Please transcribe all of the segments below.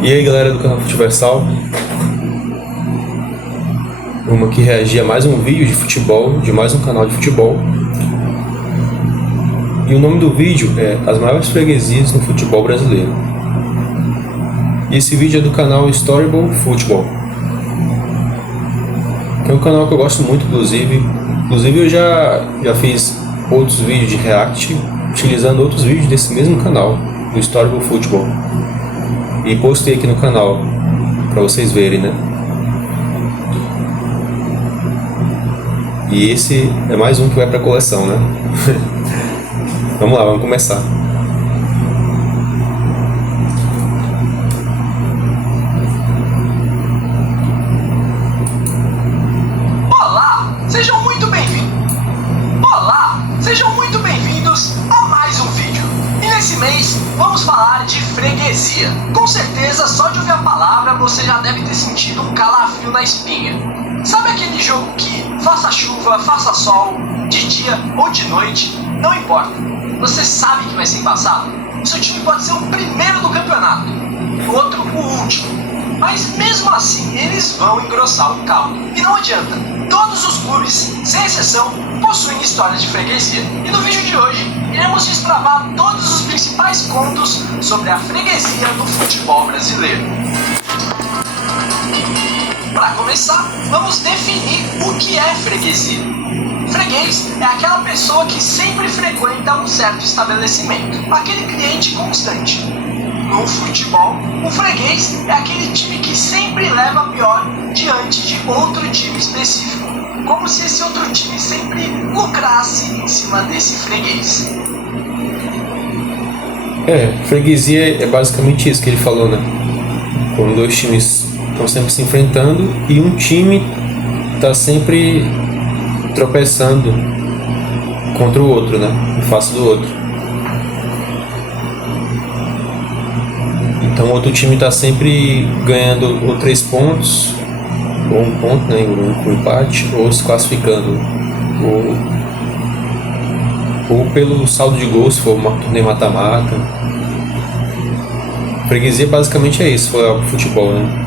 E aí galera do canal Futeversal, vamos aqui reagir a mais um vídeo de futebol, de mais um canal de futebol. E o nome do vídeo é As Maiores Freguesias no Futebol Brasileiro. E esse vídeo é do canal Storyboard Futebol, que é um canal que eu gosto muito, inclusive eu já fiz outros vídeos de react utilizando outros vídeos desse mesmo canal, do Storyboard Futebol. E postei aqui no canal para vocês verem, né? E esse é mais um que vai para coleção, né? Vamos lá, vamos começar. Olá, sejam muito bem-vindos. Olá, sejam muito bem-vindos a mais um vídeo. E nesse mês vamos falar de freguesia. Com certeza, só de ouvir a palavra você já deve ter sentido um calafrio na espinha. Sabe aquele jogo que faça chuva, faça sol, de dia ou de noite, não importa. Você sabe que vai ser embaçado? Seu time pode ser o primeiro do campeonato, o outro o último. Mas mesmo assim, eles vão engrossar o caldo. E não adianta, todos os clubes, sem exceção, possuem histórias de freguesia. E no vídeo de hoje, iremos desbravar todos os principais contos sobre a freguesia no futebol brasileiro. Para começar, vamos definir o que é freguesia. Freguês é aquela pessoa que sempre frequenta um certo estabelecimento, aquele cliente constante. No futebol, o freguês é aquele time que sempre leva a pior diante de outro time específico, como se esse outro time sempre lucrasse em cima desse freguês. Freguesia é basicamente isso que ele falou, né? Quando dois times estão sempre se enfrentando e um time está sempre tropeçando contra o outro, né? Em face do outro. Então o outro time está sempre ganhando ou 3 pontos, ou 1 ponto, né? Com empate, ou se classificando, ou pelo saldo de gols, se for uma torneio mata-mata. Freguesia basicamente é isso, foi o futebol, né?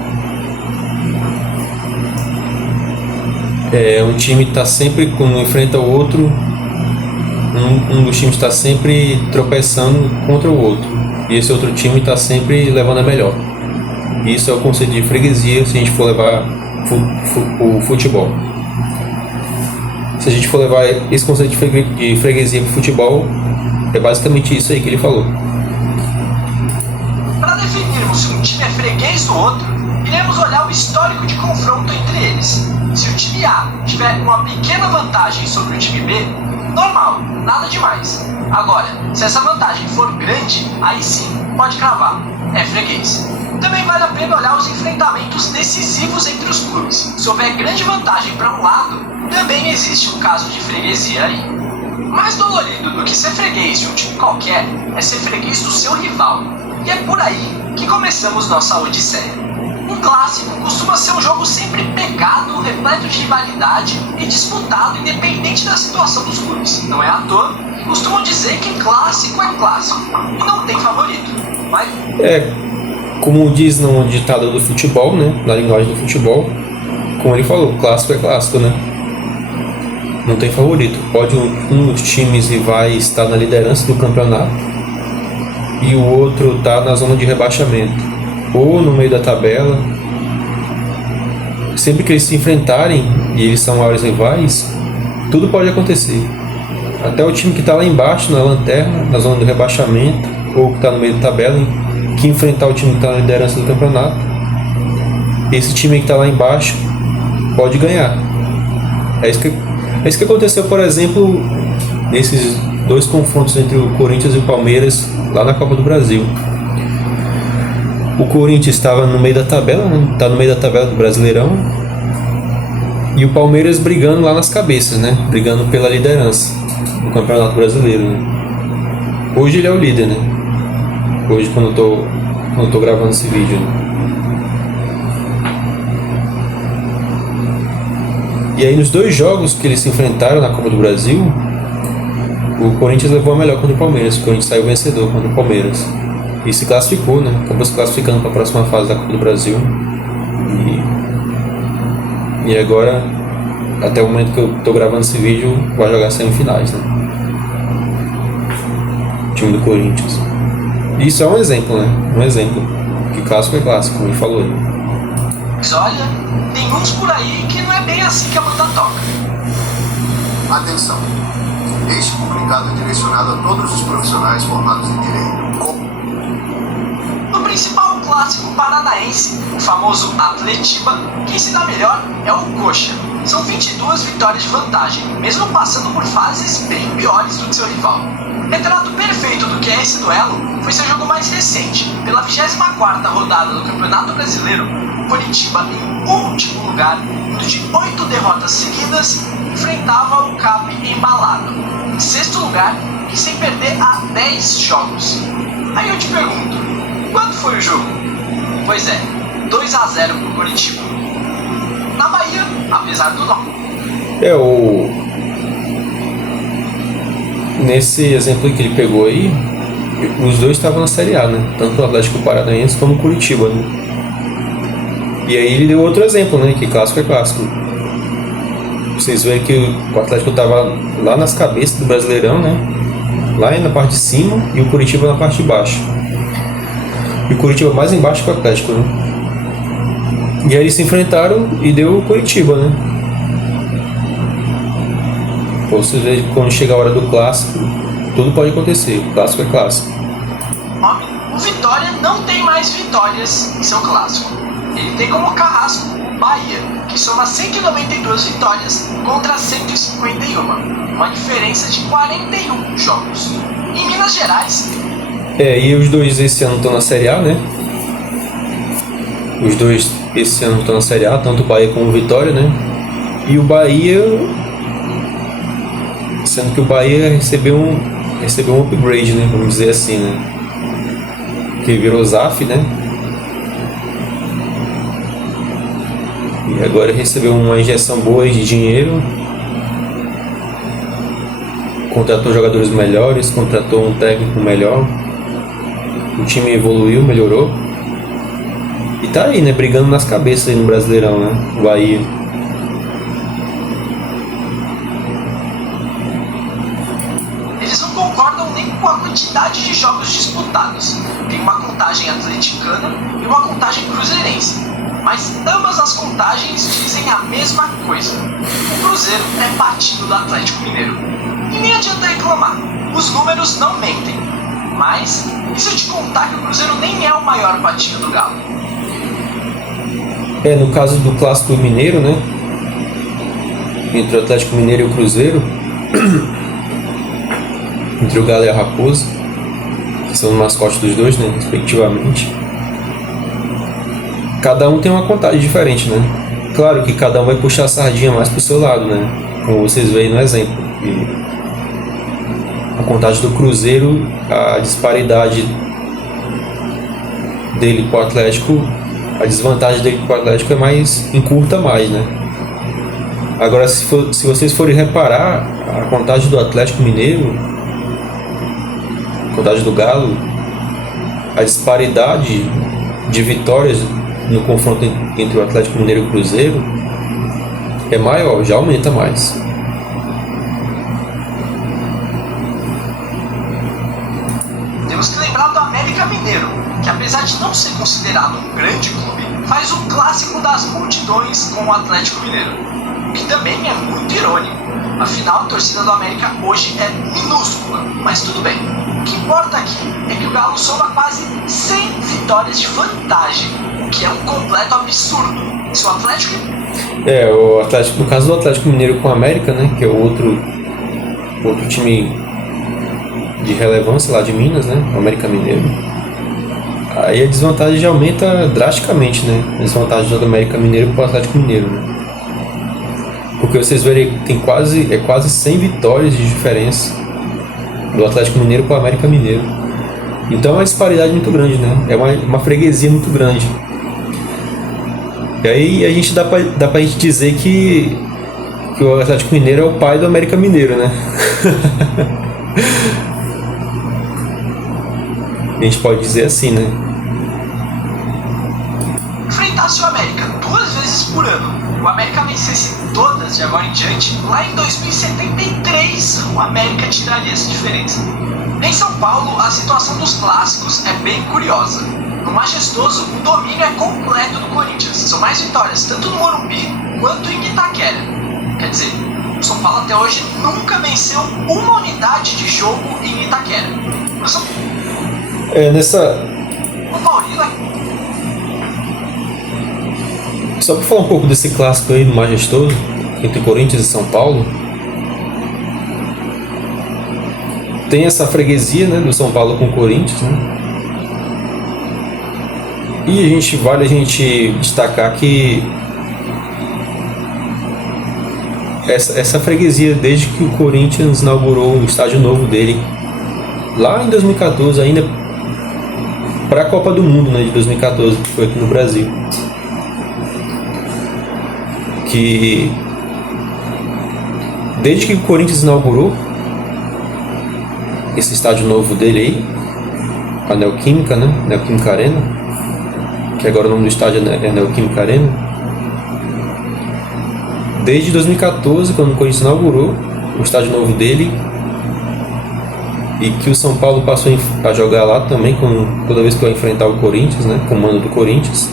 Um time está sempre, quando enfrenta o outro, um dos times está sempre tropeçando contra o outro. E esse outro time está sempre levando a melhor. Isso é o conceito de freguesia se a gente for levar o futebol. Se a gente for levar esse conceito de freguesia para o futebol, é basicamente isso aí que ele falou. Para definirmos se um time é freguês do outro, iremos olhar o histórico de confronto entre eles. Se o time A tiver uma pequena vantagem sobre o time B, normal, nada demais. Agora, se essa vantagem for grande, aí sim, pode cravar, é freguês. Também vale a pena olhar os enfrentamentos decisivos entre os clubes. Se houver grande vantagem para um lado, também existe um caso de freguesia aí. Mais dolorido do que ser freguês de um time qualquer é ser freguês do seu rival. E é por aí que começamos nossa odisseia. Um clássico costuma ser um jogo sempre pegado, repleto de rivalidade e disputado independente da situação dos clubes. Não é à toa que costumam dizer que clássico é clássico e não tem favorito. Mas... como diz no ditado do futebol, né? Na linguagem do futebol, como ele falou, clássico é clássico, né? Não tem favorito. Pode um dos times rivais estar na liderança do campeonato e o outro estar na zona de rebaixamento, ou no meio da tabela. Sempre que eles se enfrentarem e eles são maiores rivais, tudo pode acontecer. Até o time que está lá embaixo, na lanterna, na zona do rebaixamento, ou que está no meio da tabela, que enfrentar o time que está na liderança do campeonato, esse time que está lá embaixo pode ganhar. É isso que aconteceu, por exemplo, nesses 2 confrontos entre o Corinthians e o Palmeiras lá na Copa do Brasil. O Corinthians estava no meio da tabela, né? Tá no meio da tabela do Brasileirão, e o Palmeiras brigando lá nas cabeças, né? Brigando pela liderança do Campeonato Brasileiro, né? Hoje ele é o líder, né? Hoje, quando eu tô gravando esse vídeo, né? E aí nos 2 jogos que eles se enfrentaram na Copa do Brasil, o Corinthians levou a melhor contra o Palmeiras. O Corinthians saiu vencedor contra o Palmeiras. E se classificou, né? Acabou se classificando para a próxima fase da Copa do Brasil. E agora, até o momento que eu tô gravando esse vídeo, vai jogar semifinais, né? O time do Corinthians. Isso é um exemplo, né? Um exemplo. Que clássico é clássico, como ele falou. Mas olha, tem uns por aí que não é bem assim que a banda toca. Atenção. Este comunicado é direcionado a todos os profissionais formados em Direito. No principal clássico paranaense, o famoso Atletiba, quem se dá melhor é o Coxa. São 22 vitórias de vantagem, mesmo passando por fases bem piores do que seu rival. Retrato perfeito do que é esse duelo foi seu jogo mais recente. Pela 24ª rodada do Campeonato Brasileiro, o Coritiba, em último lugar, indo de 8 derrotas seguidas, enfrentava o CAP embalado, em 6º lugar e sem perder há 10 jogos. Aí eu te pergunto, quanto foi o jogo? Pois é, 2-0 pro Coritiba. Na Bahia, apesar do nome. Nesse exemplo que ele pegou aí, os dois estavam na Série A, né? Tanto o Atlético Paranaense como o Curitiba, né? E aí ele deu outro exemplo, né? Que clássico é clássico. Vocês veem que o Atlético estava lá nas cabeças do Brasileirão, né? Lá na parte de cima e o Curitiba na parte de baixo. E o Curitiba mais embaixo que o Atlético, né? E aí eles se enfrentaram e deu o Curitiba, né? Ou seja, quando chega a hora do clássico, tudo pode acontecer. O clássico é clássico. O Vitória não tem mais vitórias em seu clássico. Ele tem como carrasco o Bahia, que soma 192 vitórias contra 151. Uma diferença de 41 jogos. Em Minas Gerais... E os dois esse ano estão na Série A, né? Os dois esse ano estão na Série A, tanto o Bahia como o Vitória, né? E o Bahia... Sendo que o Bahia recebeu um upgrade, né? Vamos dizer assim, né? Que virou ZAF, né? E agora recebeu uma injeção boa de dinheiro. Contratou jogadores melhores, contratou um técnico melhor. O time evoluiu, melhorou. E tá aí, né? Brigando nas cabeças aí no Brasileirão, né? O Bahia. Com a quantidade de jogos disputados. Tem uma contagem atleticana e uma contagem cruzeirense. Mas ambas as contagens dizem a mesma coisa. O Cruzeiro é batido do Atlético Mineiro. E nem adianta reclamar, os números não mentem. Mas, e se eu te contar que o Cruzeiro nem é o maior patinho do Galo? No caso do Clássico Mineiro, né? Entre o Atlético Mineiro e o Cruzeiro... entre o Galo e a Raposa, que são os mascotes dos dois, né, respectivamente. Cada um tem uma contagem diferente, né? Claro que cada um vai puxar a sardinha mais pro seu lado, né? Como vocês veem no exemplo. E a contagem do Cruzeiro, a disparidade dele pro Atlético, a desvantagem dele pro Atlético é mais, encurta mais, né? Agora, se vocês forem reparar, a contagem do Atlético Mineiro, contagem do Galo, a disparidade de vitórias no confronto entre o Atlético Mineiro e o Cruzeiro é maior, já aumenta mais. Temos que lembrar do América Mineiro, que apesar de não ser considerado um grande clube, faz o clássico das multidões com o Atlético Mineiro, o que também é muito irônico. Afinal, a torcida do América hoje é minúscula, mas tudo bem. O que importa aqui é que o Galo soma quase 100 vitórias de vantagem, o que é um completo absurdo. Se o Atlético... O Atlético, no caso do Atlético Mineiro com o América, né, que é o outro time de relevância lá de Minas, né, o América Mineiro. Aí a desvantagem já aumenta drasticamente, né, a desvantagem do América Mineiro para o Atlético Mineiro, né. Porque vocês verem, tem quase 100 vitórias de diferença do Atlético Mineiro para o América Mineiro. Então é uma disparidade muito grande, né? É uma freguesia muito grande. E aí a gente dá pra gente dizer que o Atlético Mineiro é o pai do América Mineiro, né? A gente pode dizer assim, né? Enfrentasse o América 2 vezes por ano, o América vencesse todas de agora em diante, lá em 2073 o América tiraria essa diferença. Em São Paulo, a situação dos clássicos é bem curiosa. No Majestoso, o domínio é completo do Corinthians. São mais vitórias tanto no Morumbi quanto em Itaquera. Quer dizer, o São Paulo até hoje nunca venceu uma unidade de jogo em Itaquera. O Paulino Só para falar um pouco desse clássico aí do Majestoso, entre Corinthians e São Paulo, tem essa freguesia, né, do São Paulo com o Corinthians, né? E vale a gente destacar que essa freguesia, desde que o Corinthians inaugurou o estádio novo dele, lá em 2014, ainda para a Copa do Mundo, né, de 2014, que foi aqui no Brasil, que desde que o Corinthians inaugurou esse estádio novo dele aí, a Neoquímica, né, Neoquímica Arena, que agora o nome do estádio é Neoquímica Arena. Desde 2014, quando o Corinthians inaugurou o estádio novo dele, e que o São Paulo passou a jogar lá também, toda vez que vai enfrentar o Corinthians, né, com o mando do Corinthians,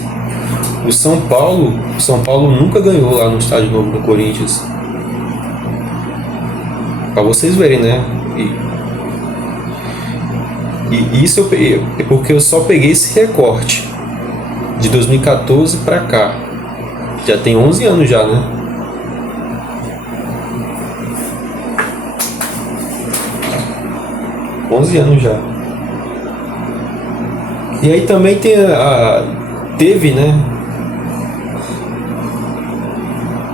o São Paulo nunca ganhou lá no estádio novo do Corinthians. Para vocês verem, né? E isso é porque eu só peguei esse recorte de 2014 para cá. Já tem 11 anos já, né? Já. E aí também teve, né,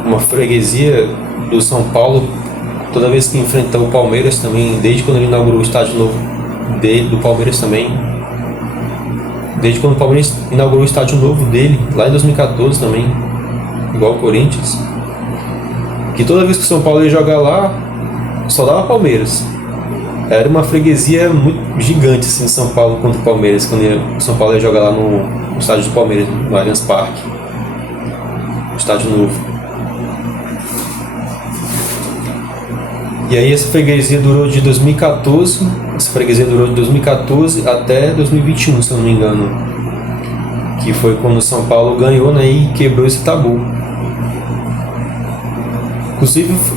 uma freguesia do São Paulo toda vez que enfrentou o Palmeiras também, desde quando ele inaugurou o estádio novo do Palmeiras também. Desde quando o Palmeiras inaugurou o estádio novo dele, lá em 2014 também, igual o Corinthians. Que toda vez que o São Paulo ia jogar lá, só dava Palmeiras. Era uma freguesia muito gigante assim, em São Paulo contra o Palmeiras, quando o São Paulo ia jogar lá no estádio do Palmeiras, no Allianz Parque, o estádio novo. E aí essa freguesia durou de 2014, até 2021, se eu não me engano, que foi quando o São Paulo ganhou, né, e quebrou esse tabu.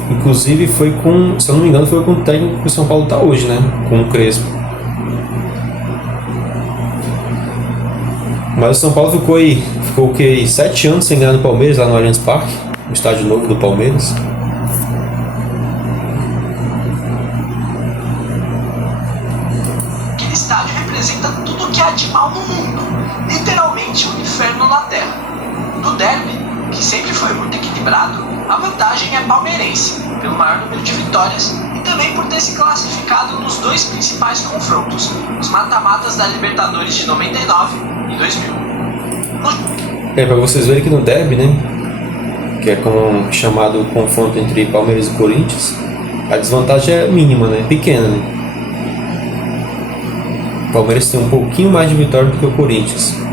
Inclusive foi com, se eu não me engano, foi com o técnico que o São Paulo está hoje, né? Com o Crespo. Mas o São Paulo ficou o quê? 7 anos sem ganhar no Palmeiras, lá no Allianz Parque, no estádio novo do Palmeiras. Aquele estádio representa tudo que há de mal no mundo, literalmente um inferno na Terra. No derby, que sempre foi muito equilibrado, a vantagem é palmeirense, pelo maior número de vitórias e também por ter se classificado nos dois principais confrontos, os mata-matas da Libertadores de 99 e 2000. Para vocês verem que no derby, né, que é como chamado o confronto entre Palmeiras e Corinthians, a desvantagem é mínima, né, pequena, né. O Palmeiras tem um pouquinho mais de vitória do que o Corinthians.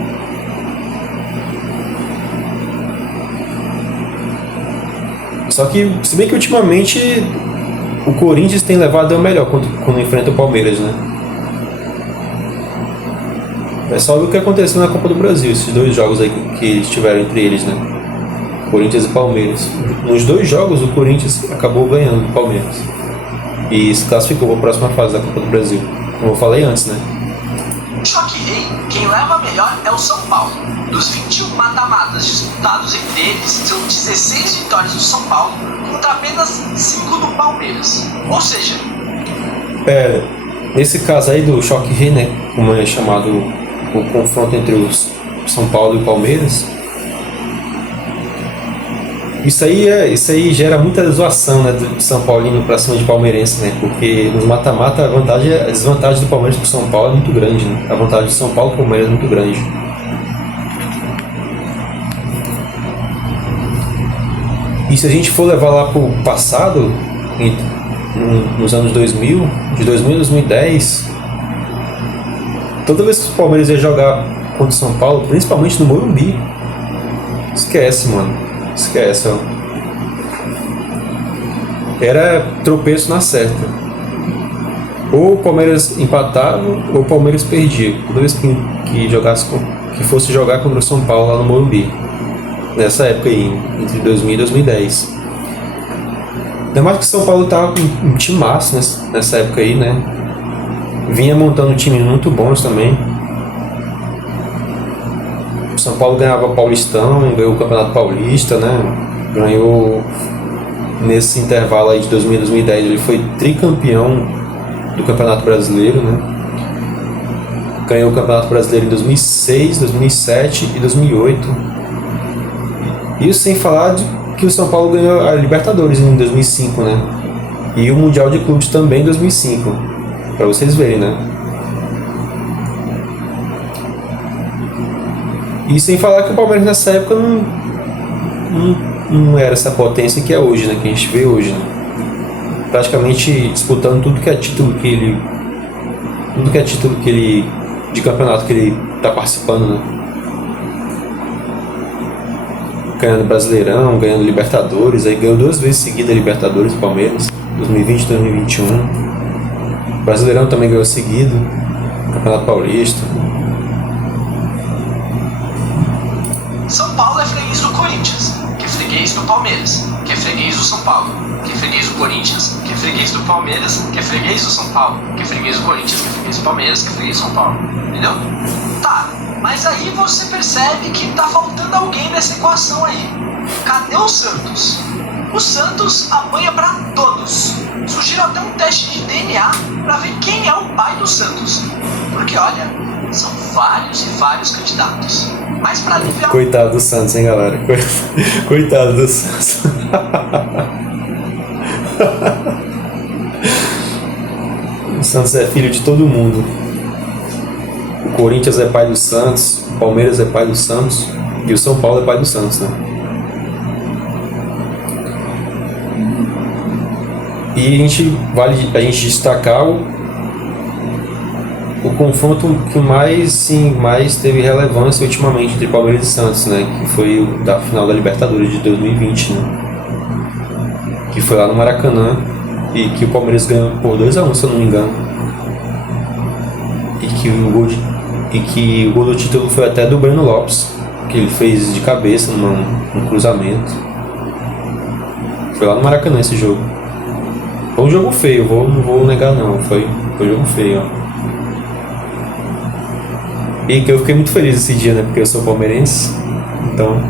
Só que, se bem que ultimamente o Corinthians tem levado a melhor quando enfrenta o Palmeiras, né? É só ver o que aconteceu na Copa do Brasil, esses dois jogos aí que estiveram entre eles, né? Corinthians e Palmeiras. Nos dois jogos o Corinthians acabou ganhando do Palmeiras e se classificou para a próxima fase da Copa do Brasil, como eu falei antes, né? Choque rei, quem leva a melhor é o São Paulo. Dos 21 mata-matas disputados entre eles, são 16 vitórias do São Paulo contra apenas 5 do Palmeiras. Ou seja... nesse caso aí do choque rei, né, como é chamado o confronto entre os São Paulo e o Palmeiras, isso aí gera muita zoação, né, do São Paulino para cima de palmeirense, né, porque nos mata-mata a desvantagem do Palmeiras para o São Paulo é muito grande, né, a vantagem do São Paulo para o Palmeiras é muito grande. E se a gente for levar lá para o passado, nos anos 2000, de 2000 a 2010, Toda vez que o Palmeiras ia jogar contra o São Paulo, principalmente no Morumbi, esquece, mano. Esquece, ó. Era tropeço na certa. Ou o Palmeiras empatava, ou o Palmeiras perdia. Toda vez que fosse jogar contra o São Paulo lá no Morumbi. Nessa época aí, entre 2000 e 2010. Ainda mais que o São Paulo tava com um timaço nessa época aí, né? Vinha montando times muito bons também. O São Paulo ganhava o Paulistão, ganhou o Campeonato Paulista, né? Ganhou nesse intervalo aí de 2000 e 2010, ele foi tricampeão do Campeonato Brasileiro, né? Ganhou o Campeonato Brasileiro em 2006, 2007 e 2008. Isso sem falar de que o São Paulo ganhou a Libertadores em 2005, né? E o Mundial de Clubes também em 2005, para vocês verem, né? E sem falar que o Palmeiras nessa época não era essa potência que é hoje, né? Que a gente vê hoje, né? Praticamente disputando tudo que é título que ele de campeonato que ele está participando, né? Ganhando Brasileirão, ganhando Libertadores, aí ganhou 2 vezes seguida a Libertadores do Palmeiras, 2020 e 2021. Brasileirão também ganhou seguido, Campeonato Paulista. São Paulo é freguês do Corinthians, que é freguês do Palmeiras, que é freguês do São Paulo, que é freguês do Corinthians, que é freguês do Palmeiras, que é freguês do São Paulo, que é freguês do Corinthians, que é freguês do Palmeiras, que é freguês do São Paulo. Entendeu? Tá, mas aí você percebe que tá faltando alguém nessa equação aí. Cadê o Santos? O Santos apanha pra todos. Sugiro até um teste de DNA pra ver quem é o pai do Santos. Porque olha, são vários e vários candidatos. Mas pra aliviar... Coitado do Santos, hein, galera? Coitado do Santos. O Santos é filho de todo mundo. O Corinthians é pai do Santos, o Palmeiras é pai do Santos e o São Paulo é pai do Santos, né? E vale a gente destacar o confronto que mais teve relevância ultimamente entre Palmeiras e Santos, né? Que foi o da final da Libertadores de 2020, né? Que foi lá no Maracanã e que o Palmeiras ganhou por 2-1, se eu não me engano. E que o gol do título foi até do Breno Lopes, que ele fez de cabeça num cruzamento. Foi lá no Maracanã esse jogo. Foi um jogo feio, não vou negar não, foi um jogo feio, ó. E que eu fiquei muito feliz esse dia, né? Porque eu sou palmeirense, então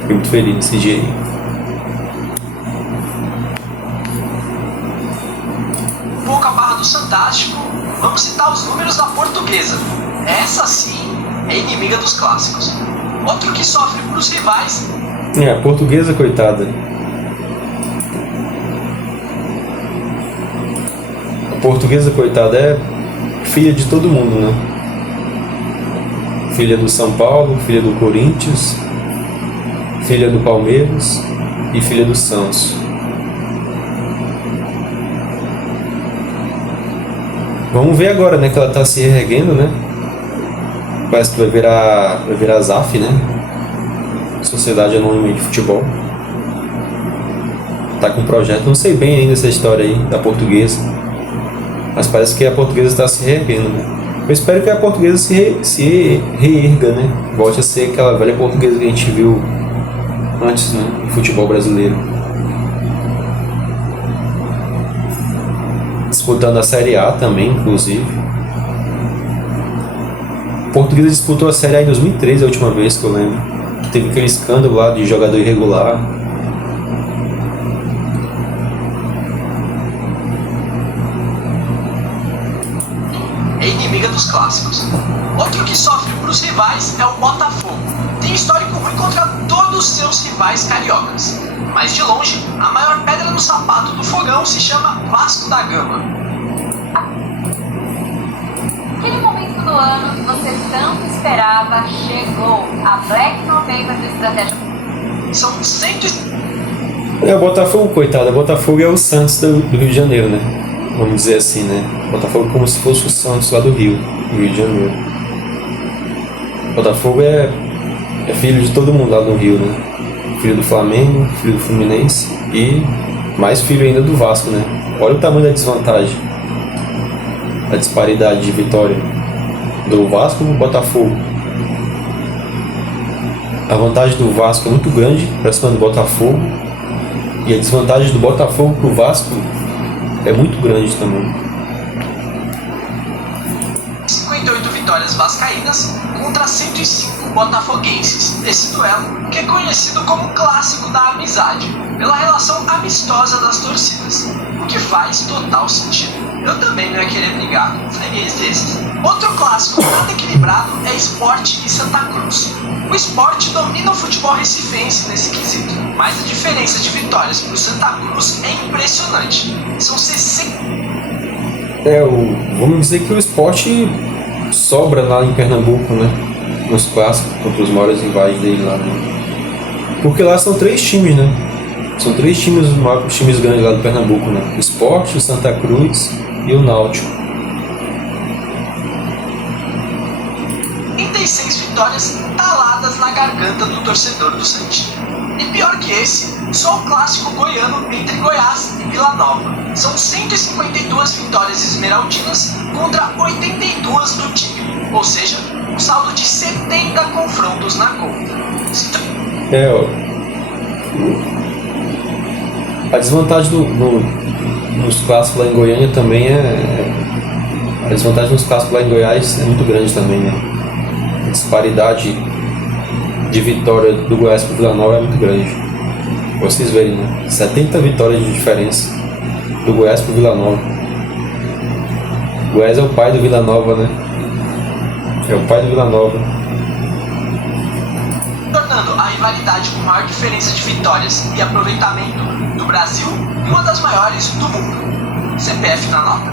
fiquei muito feliz nesse dia aí. Pouca barra do Fantástico, vamos citar os números da Portuguesa. Essa sim é inimiga dos clássicos. Outro que sofre pros rivais. A Portuguesa, coitada. A Portuguesa, coitada, é filha de todo mundo, né? Filha do São Paulo, filha do Corinthians, filha do Palmeiras e filha do Santos. Vamos ver agora, né, que ela tá se reerguendo, né? Parece que vai virar SAF, né? Sociedade Anônima de Futebol. Tá com um projeto, não sei bem ainda essa história aí da Portuguesa, mas parece que a Portuguesa está se reerguendo, né? Eu espero que a Portuguesa se reerga, né? Volte a ser aquela velha Portuguesa que a gente viu antes, né? No futebol brasileiro. Disputando a Série A também, inclusive. A Portuguesa disputou a Série A em 2013, a última vez que eu lembro. Que teve aquele escândalo lá de jogador irregular. É inimiga dos clássicos. Outro que sofre pros rivais é o Botafogo. Tem histórico ruim contra todos os seus rivais cariocas. Mas de longe, a maior pedra no sapato do fogão se chama Vasco da Gama. Aquele momento do ano que você tanto esperava chegou. A Black November do Estratégia. São 100... O Botafogo, coitado, o Botafogo é o Santos do Rio de Janeiro, né? vamos dizer assim, né? Botafogo como se fosse o Santos lá do Rio de Janeiro. Botafogo é filho de todo mundo lá no Rio, né? Filho do Flamengo, filho do Fluminense e mais filho ainda do Vasco, né? Olha o tamanho da desvantagem, a disparidade de vitória do Vasco no Botafogo. A vantagem do Vasco é muito grande para cima do Botafogo e a desvantagem do Botafogo para o Vasco é muito grande também. 58 vitórias vascaínas contra 105 botafoguenses. Esse duelo, que é conhecido como clássico da amizade, pela relação amistosa das torcidas, o que faz total sentido. Eu também não ia querer brigar com um freguês desses. Outro clássico nada equilibrado é Sport e Santa Cruz. O Sport domina o futebol recifense nesse quesito, mas a diferença de vitórias para o Santa Cruz é impressionante. São 60. Vamos dizer que o Sport sobra lá em Pernambuco, né? Nos clássicos contra os maiores rivais dele lá, né? Porque lá são 3 times, né? São 3 times, os times grandes lá do Pernambuco, né? O Sport, o Santa Cruz e o Náutico. 36 vitórias taladas na garganta do torcedor do Santinho. E pior que esse, só o clássico goiano entre Goiás e Vila Nova. São 152 vitórias esmeraldinas contra 82 do time, ou seja, um saldo de 70 confrontos na conta. A desvantagem nos clássicos lá em Goiânia também a desvantagem nos clássicos lá em Goiás é muito grande também, né? A disparidade de vitória do Goiás para o Vila Nova é muito grande. Pra vocês verem, né? 70 vitórias de diferença do Goiás para o Vila Nova. O Goiás é o pai do Vila Nova, né? É o pai do Vila Nova. Tornando a rivalidade com maior diferença de vitórias e aproveitamento do Brasil uma das maiores do mundo. CPF na nota.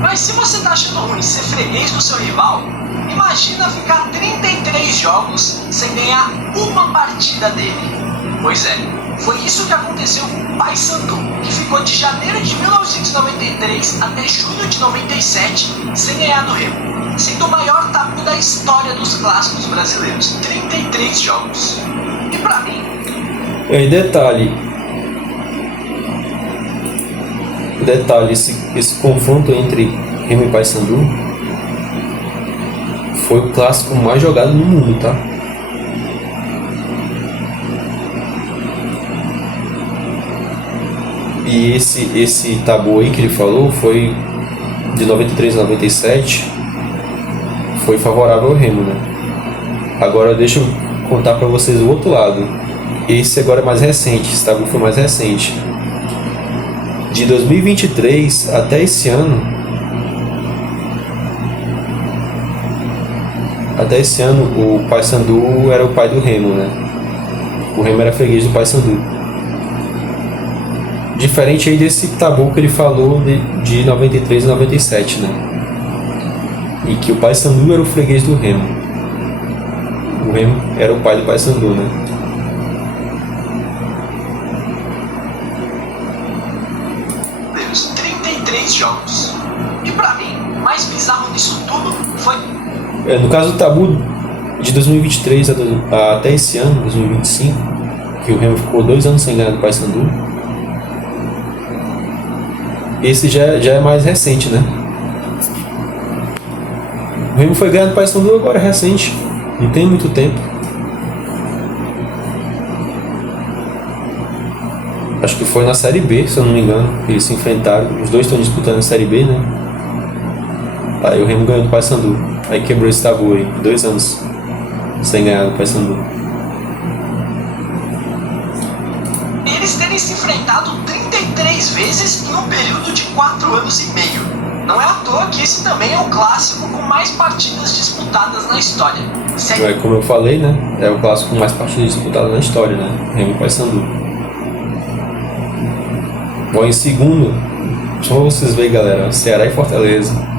Mas se você tá achando ruim ser freguês do seu rival, imagina ficar 33 jogos sem ganhar uma partida dele. Pois é, foi isso que aconteceu com o Paysandu, que ficou de janeiro de 1993 até julho de 97 sem ganhar do Remo, sendo o maior tabu da história dos clássicos brasileiros, 33 jogos. E pra mim... E detalhe, esse confronto entre Remo e Paysandu foi o clássico mais jogado no mundo, tá? E esse tabu aí que ele falou foi de 93 a 97, foi favorável ao Remo, né? Agora deixa eu contar pra vocês o outro lado. Esse agora é mais recente, esse tabu foi mais recente. De 2023 até esse ano, o Paysandu era o pai do Remo, né? O Remo era freguês do Paysandu. Diferente aí desse tabu que ele falou de 93 a 97, né? E que o Paysandu era o freguês do Remo. O Remo era o pai do Paysandu, né? Deus, 33 jogos. E pra mim, o mais bizarro disso tudo foi... No caso do tabu de 2023 até esse ano, 2025, que o Remo ficou 2 anos sem ganhar do Paysandu, esse já é mais recente, né? O Remo foi ganhar do Paysandu agora é recente, não tem muito tempo. Acho que foi na Série B, se eu não me engano, que eles se enfrentaram. Os dois estão disputando a Série B, né? Aí o Remo ganhou do Paysandu. Aí quebrou esse tabu aí, 2 anos sem ganhar do Paysandu. Eles terem se enfrentado 33 vezes em um período de 4 anos e meio. Não é à toa que esse também é o clássico com mais partidas disputadas na história. Como eu falei, né? É o clássico com mais partidas disputadas na história, né? Remo e Paysandu. Bom, em segundo, só vocês verem, galera, Ceará e Fortaleza.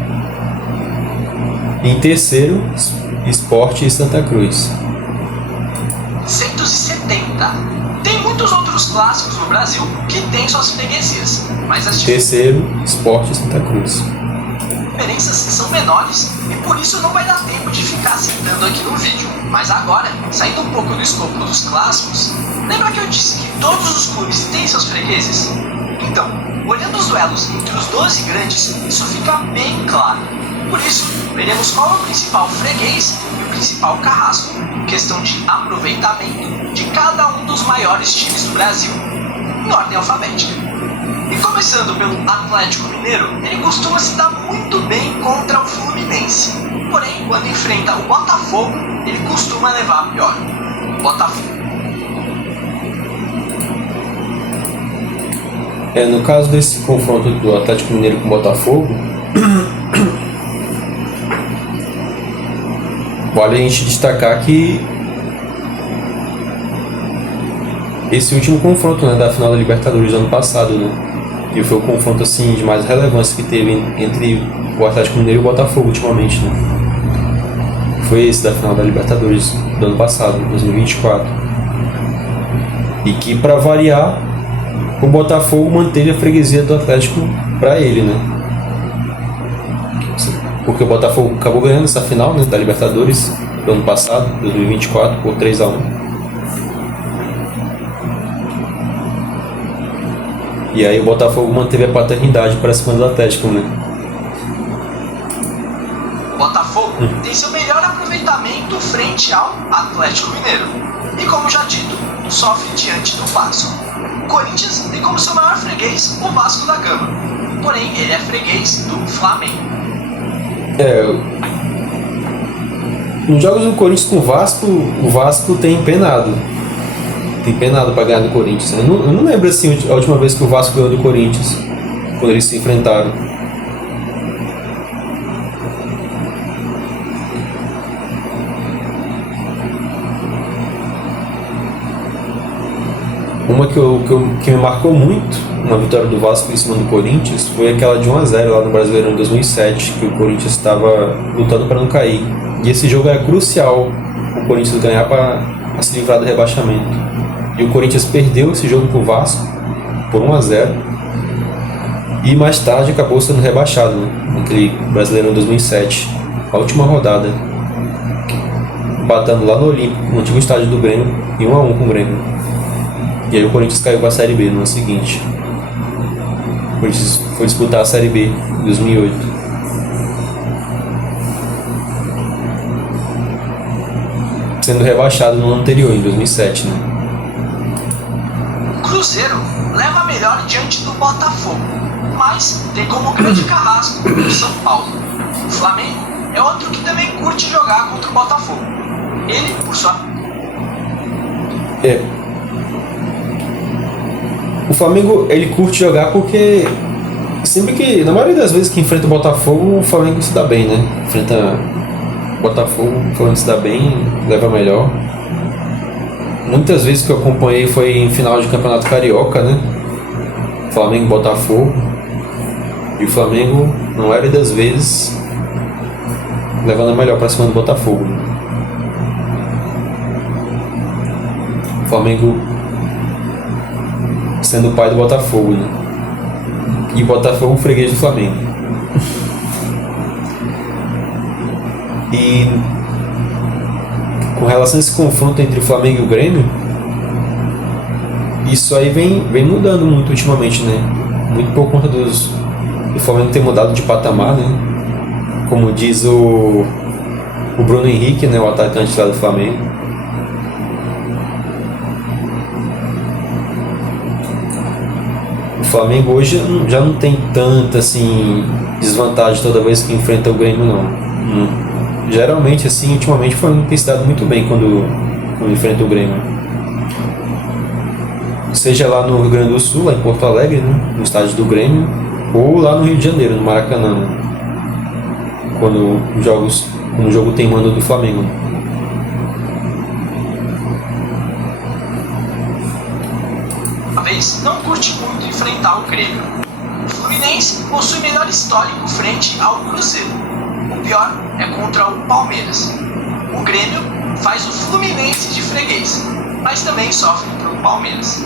Em terceiro, Sport e Santa Cruz. 170. Tem muito muitos outros clássicos no Brasil que têm suas freguesias, mas as Terceiro, Sport Santa Cruz. diferenças são menores e por isso não vai dar tempo de ficar citando aqui no vídeo. Mas agora, saindo um pouco do escopo dos clássicos, lembra que eu disse que todos os clubes têm seus fregueses? Então, olhando os duelos entre os 12 grandes, isso fica bem claro. Por isso, veremos qual é o principal freguês e o principal carrasco, em questão de aproveitamento de cada um dos maiores times do Brasil, em ordem alfabética. E começando pelo Atlético Mineiro, ele costuma se dar muito bem contra o Fluminense. Porém, quando enfrenta o Botafogo, ele costuma levar pior. Botafogo. No caso desse confronto do Atlético Mineiro com o Botafogo, vale a gente destacar que esse último confronto, né, da final da Libertadores do ano passado, né, que foi o confronto assim, de mais relevância que teve entre o Atlético Mineiro e o Botafogo ultimamente, né? Foi esse da final da Libertadores do ano passado, 2024. E que, para variar, o Botafogo manteve a freguesia do Atlético para ele, né? Porque o Botafogo acabou ganhando essa final, né, da Libertadores do ano passado, 2024, por 3-1. E aí o Botafogo manteve a paternidade para cima do Atlético, né? Botafogo tem seu melhor aproveitamento frente ao Atlético Mineiro. E como já dito, sofre diante do Vasco. O Corinthians tem como seu maior freguês o Vasco da Gama. Porém, ele é freguês do Flamengo. Nos jogos do Corinthians com o Vasco tem empenado. Tem penado para ganhar do Corinthians. Eu não lembro assim a última vez que o Vasco ganhou do Corinthians, quando eles se enfrentaram. Uma que me marcou muito, uma vitória do Vasco em cima do Corinthians, foi aquela de 1-0 lá no Brasileirão em 2007, que o Corinthians estava lutando para não cair. E esse jogo era crucial o Corinthians ganhar para se livrar do rebaixamento. E o Corinthians perdeu esse jogo pro Vasco por 1-0 e mais tarde acabou sendo rebaixado, né, naquele Brasileirão 2007, a última rodada, empatando lá no Olímpico, no antigo estádio do Grêmio, em 1-1 com o Grêmio. E aí o Corinthians caiu para a Série B no ano seguinte. O Corinthians foi disputar a Série B em 2008. Sendo rebaixado no ano anterior, em 2007, né? O Cruzeiro leva melhor diante do Botafogo, mas tem como grande carrasco o São Paulo. O Flamengo é outro que também curte jogar contra o Botafogo. Ele, por sua... O Flamengo, ele curte jogar porque sempre que, na maioria das vezes que enfrenta o Botafogo, o Flamengo se dá bem, né? Enfrenta o Botafogo, o Flamengo se dá bem, leva melhor. Muitas vezes que eu acompanhei foi em final de Campeonato Carioca, né? Flamengo e Botafogo. E o Flamengo, na maioria das vezes, levando a melhor para cima do Botafogo. O Flamengo sendo o pai do Botafogo, né? E o Botafogo freguês do Flamengo. E com relação a esse confronto entre o Flamengo e o Grêmio, isso aí vem mudando muito ultimamente, né? Muito por conta do Flamengo ter mudado de patamar, né? Como diz o Bruno Henrique, né? O atacante lá do Flamengo. O Flamengo hoje já não tem tanta assim desvantagem toda vez que enfrenta o Grêmio, não. Geralmente, assim, ultimamente foi tem se dado muito bem quando enfrenta o Grêmio. Seja lá no Rio Grande do Sul, lá em Porto Alegre, né, no estádio do Grêmio, ou lá no Rio de Janeiro, no Maracanã, né, quando o jogo tem mando do Flamengo. Talvez não curte muito enfrentar o Grêmio. O Fluminense possui melhor histórico frente ao Cruzeiro. O pior é contra o Palmeiras. O Grêmio faz o Fluminense de freguês. mas também sofre pelo Palmeiras.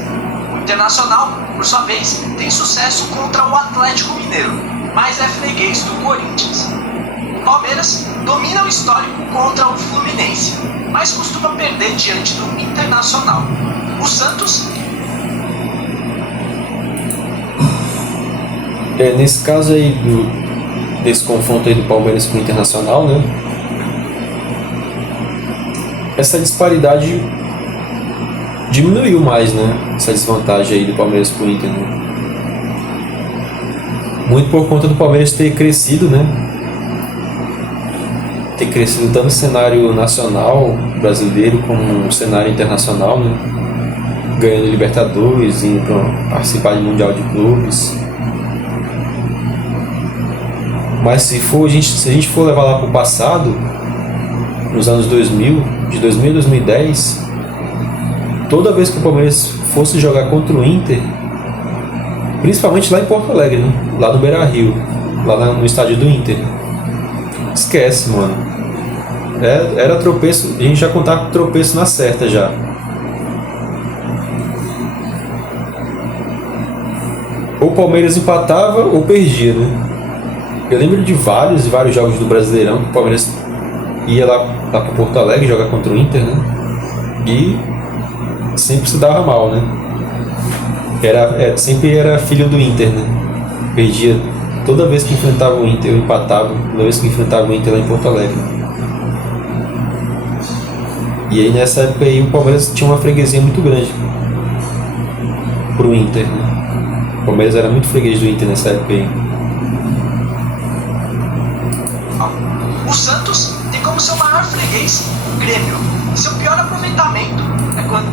O Internacional, por sua vez, tem sucesso contra o Atlético Mineiro, mas é freguês do Corinthians. O Palmeiras domina o histórico contra o Fluminense, mas costuma perder diante do Internacional. O Santos... Nesse caso aí, desse confronto aí do Palmeiras com o Internacional, né? Essa disparidade diminuiu mais, né? Essa desvantagem aí do Palmeiras pro Inter, né? Muito por conta do Palmeiras ter crescido, né? Ter crescido tanto no cenário nacional brasileiro como no cenário internacional, né? Ganhando Libertadores, indo para participar de Mundial de Clubes. Mas se a gente for levar lá para o passado, nos anos 2000, de 2000 a 2010, toda vez que o Palmeiras fosse jogar contra o Inter, principalmente lá em Porto Alegre, né? Lá no Beira-Rio, lá no estádio do Inter, esquece, mano. Era tropeço, a gente já contava com tropeço na certa já. Ou o Palmeiras empatava ou perdia, né? Eu lembro de vários jogos do Brasileirão que o Palmeiras ia lá para Porto Alegre jogar contra o Inter, né? E sempre se dava mal, né? Sempre era filho do Inter, né? Perdia toda vez que enfrentava o Inter, eu empatava toda vez que enfrentava o Inter lá em Porto Alegre. E aí nessa época aí o Palmeiras tinha uma freguesia muito grande pro Inter, né? O Palmeiras era muito freguês do Inter nessa época aí. O Santos tem como seu maior freguês o Grêmio. E seu pior aproveitamento é quando...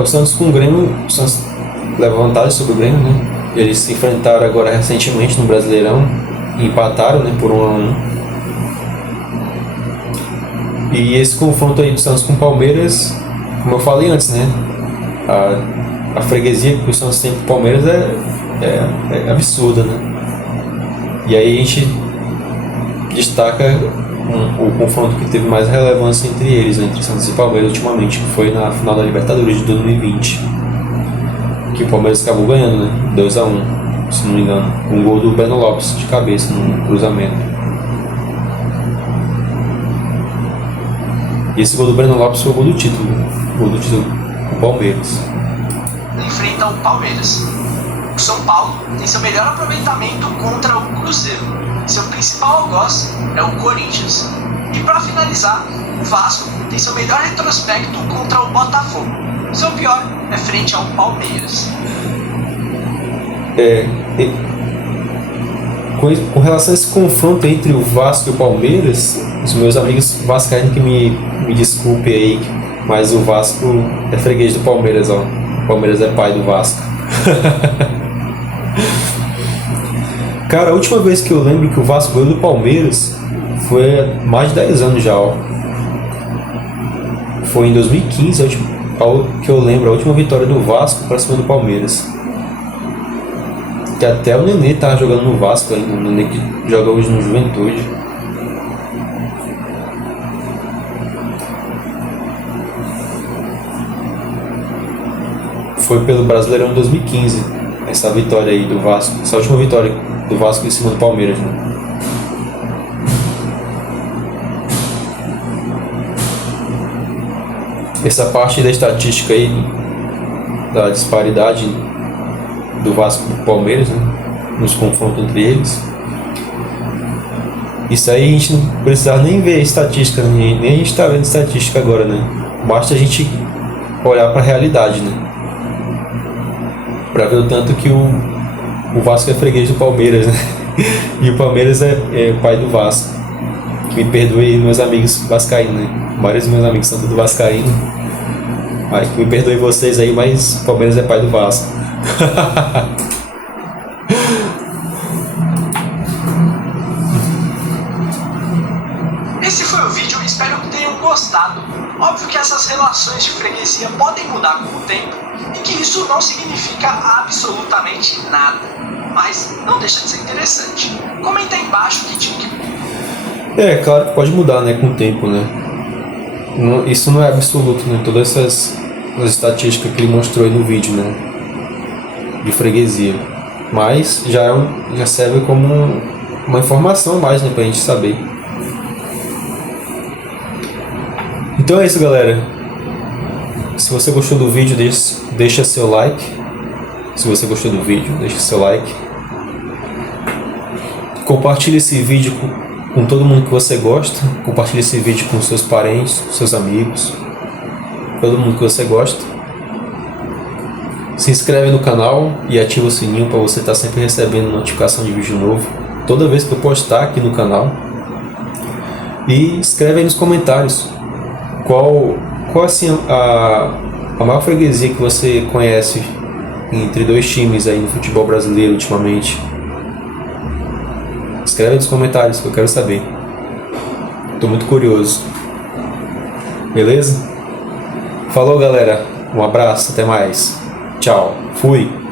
O Santos com o Grêmio, o Santos leva vantagem sobre o Grêmio, né? Eles se enfrentaram agora recentemente no Brasileirão e empataram, né, por 1-1. E esse confronto aí do Santos com o Palmeiras, como eu falei antes, né? A freguesia que o Santos tem com o Palmeiras é absurda, né? E aí a gente destaca o confronto que teve mais relevância entre eles, né, entre Santos e Palmeiras ultimamente, que foi na final da Libertadores de 2020, que o Palmeiras acabou ganhando, né, 2-1, se não me engano, com um gol do Breno Lopes de cabeça no cruzamento. E esse gol do Breno Lopes foi o gol do título do Palmeiras. Enfrenta o Palmeiras. O São Paulo tem seu melhor aproveitamento contra o Cruzeiro. Seu principal algoz é o Corinthians. E para finalizar, o Vasco tem seu melhor retrospecto contra o Botafogo. Seu pior é frente ao Palmeiras. Com relação a esse confronto entre o Vasco e o Palmeiras, os meus amigos vascaínos que me desculpem aí, mas o Vasco é freguês do Palmeiras, ó. O Palmeiras é pai do Vasco. Cara, a última vez que eu lembro que o Vasco ganhou do Palmeiras foi há mais de 10 anos já, ó. Foi em 2015, que eu lembro, a última vitória do Vasco para cima do Palmeiras. Que até o Nenê tava jogando no Vasco ainda, o Nenê que joga hoje no Juventude. Foi pelo Brasileirão de 2015, essa vitória aí do Vasco, essa última vitória do Vasco em cima do Palmeiras, né? Essa parte da estatística aí, da disparidade do Vasco e do Palmeiras, né, nos confrontos entre eles, isso aí a gente não precisava nem ver estatística, nem a gente está vendo estatística agora, né? Basta a gente olhar para a realidade, né? Para ver o tanto que o Vasco é freguês do Palmeiras, né? E o Palmeiras é pai do Vasco. Me perdoe meus amigos vascaínos, né? Vários meus amigos são tudo vascaíno. Mas me perdoe vocês aí, mas o Palmeiras é pai do Vasco. Esse foi o vídeo, espero que tenham gostado. Óbvio que essas relações de freguesia podem mudar com o tempo e que isso não significa absolutamente nada, mas não deixa de ser interessante. Comenta aí embaixo que time que... Claro que pode mudar, né, com o tempo, né? Isso não é absoluto, né? Todas essas as estatísticas que ele mostrou aí no vídeo, né? De freguesia. Mas já serve como uma informação a mais, né? Pra gente saber. Então é isso, galera. Se você gostou do vídeo, deixa seu like. Se você gostou do vídeo, deixa seu like. Compartilhe esse vídeo com todo mundo que você gosta. Compartilhe esse vídeo com seus parentes, seus amigos, todo mundo que você gosta. Se inscreve no canal e ativa o sininho para você estar sempre recebendo notificação de vídeo novo toda vez que eu postar aqui no canal. E escreve aí nos comentários qual assim a maior freguesia que você conhece entre dois times aí no futebol brasileiro ultimamente. Escreve aí nos comentários que eu quero saber. Tô muito curioso. Beleza? Falou, galera. Um abraço, até mais. Tchau. Fui.